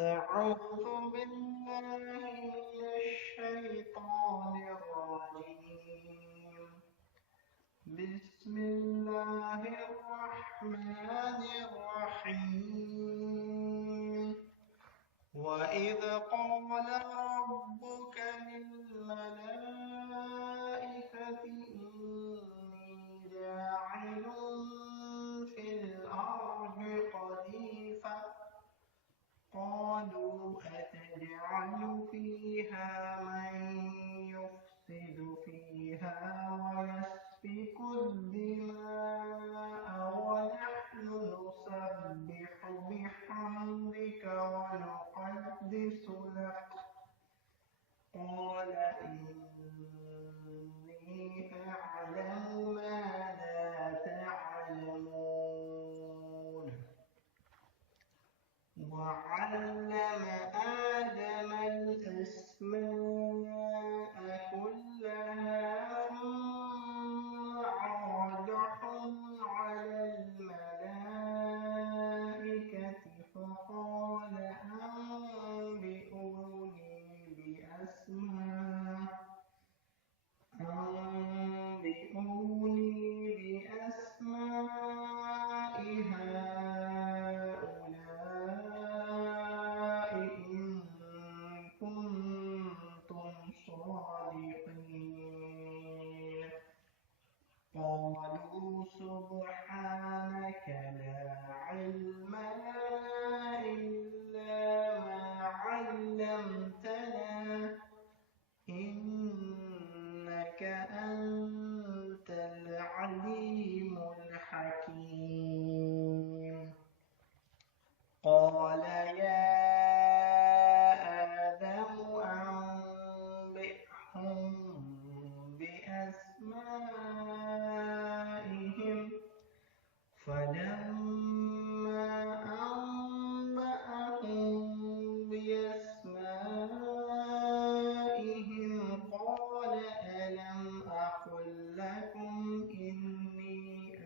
أعوذ بالله من الشيطان الرجيم. بسم الله الرحمن الرحيم. وإذ قال ربك للملائكة إني جاعل في الأرض خليفة قالوا أتجعل فيها من يفسد فيها ويسفك الدماء ونحن نسبح بحمدك ونقدس لك قال إني أعلم ما لا تعلمون. وعلم آدم الأسماء كلها ثم عرضهم على الملائكة فقال أنبئوني بأسماء هؤلاء إن كنتم صادقين. قالوا سبحانك لا علم لنا إلا ما علمتنا إنك أنت العليم الحكيم. قال يا آدم أنبئهم بأسمائهم فلما أنبأهم بأسمائهم قال ألم أقل لكم إني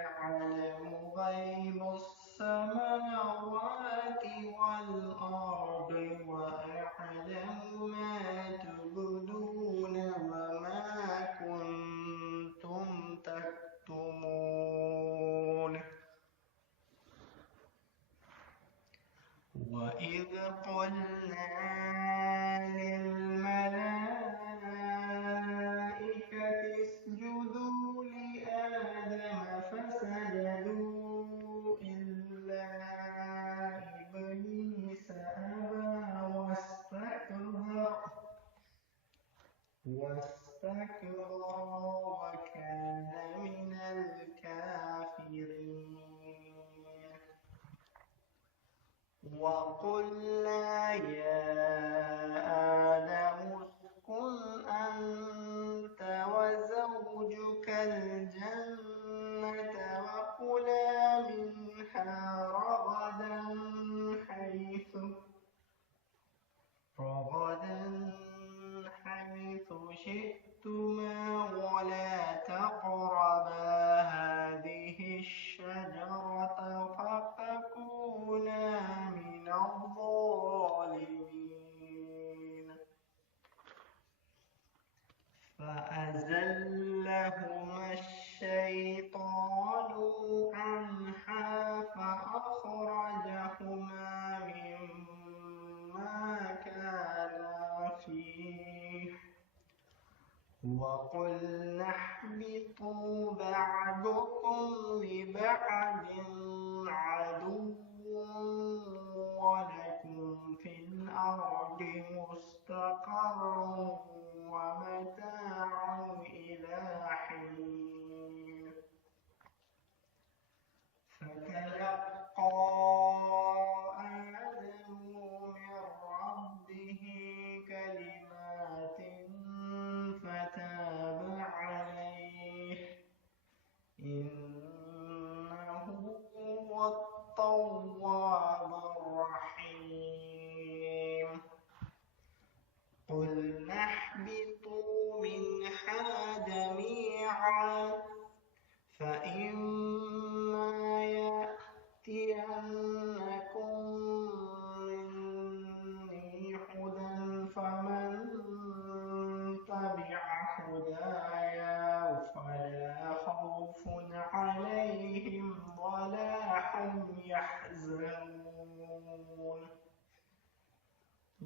أعلم غيب السماوات والأرض وأعلم ما تبدون وما كنتم تكتمون. وإذ قلنا للملائكة اسجدوا لآدم فسجدوا إلا إبليس أبى واستكبر وكان من الكافرين. وقلنا يا آدم اسكن أنت وزوجك الجنة وكلا منها رغدا حيث شئتما ولا تقربا هذه الشجرة فتكونا من الظالمين. فأزلهما الشيطان عنها فأخرجهما مما كانا فيه وقلنا اهبطوا بعضكم لبعض عدو ولكم في الأرض مستقر ومتاع إلى حين. فتلقى آدم من ربه كلمات فتاب عليه إنه هو التواب الرحيم. قلنا اهبطوا منها جميعا فإما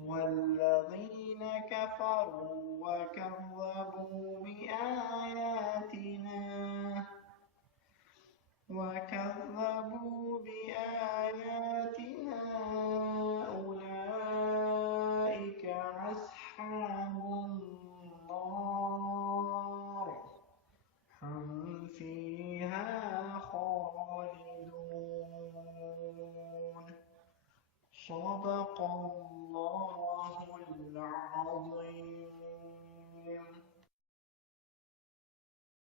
والذين كفروا وكذبوا بآياتنا أولئك أصحاب النار هم فيها خالدون. صدق الله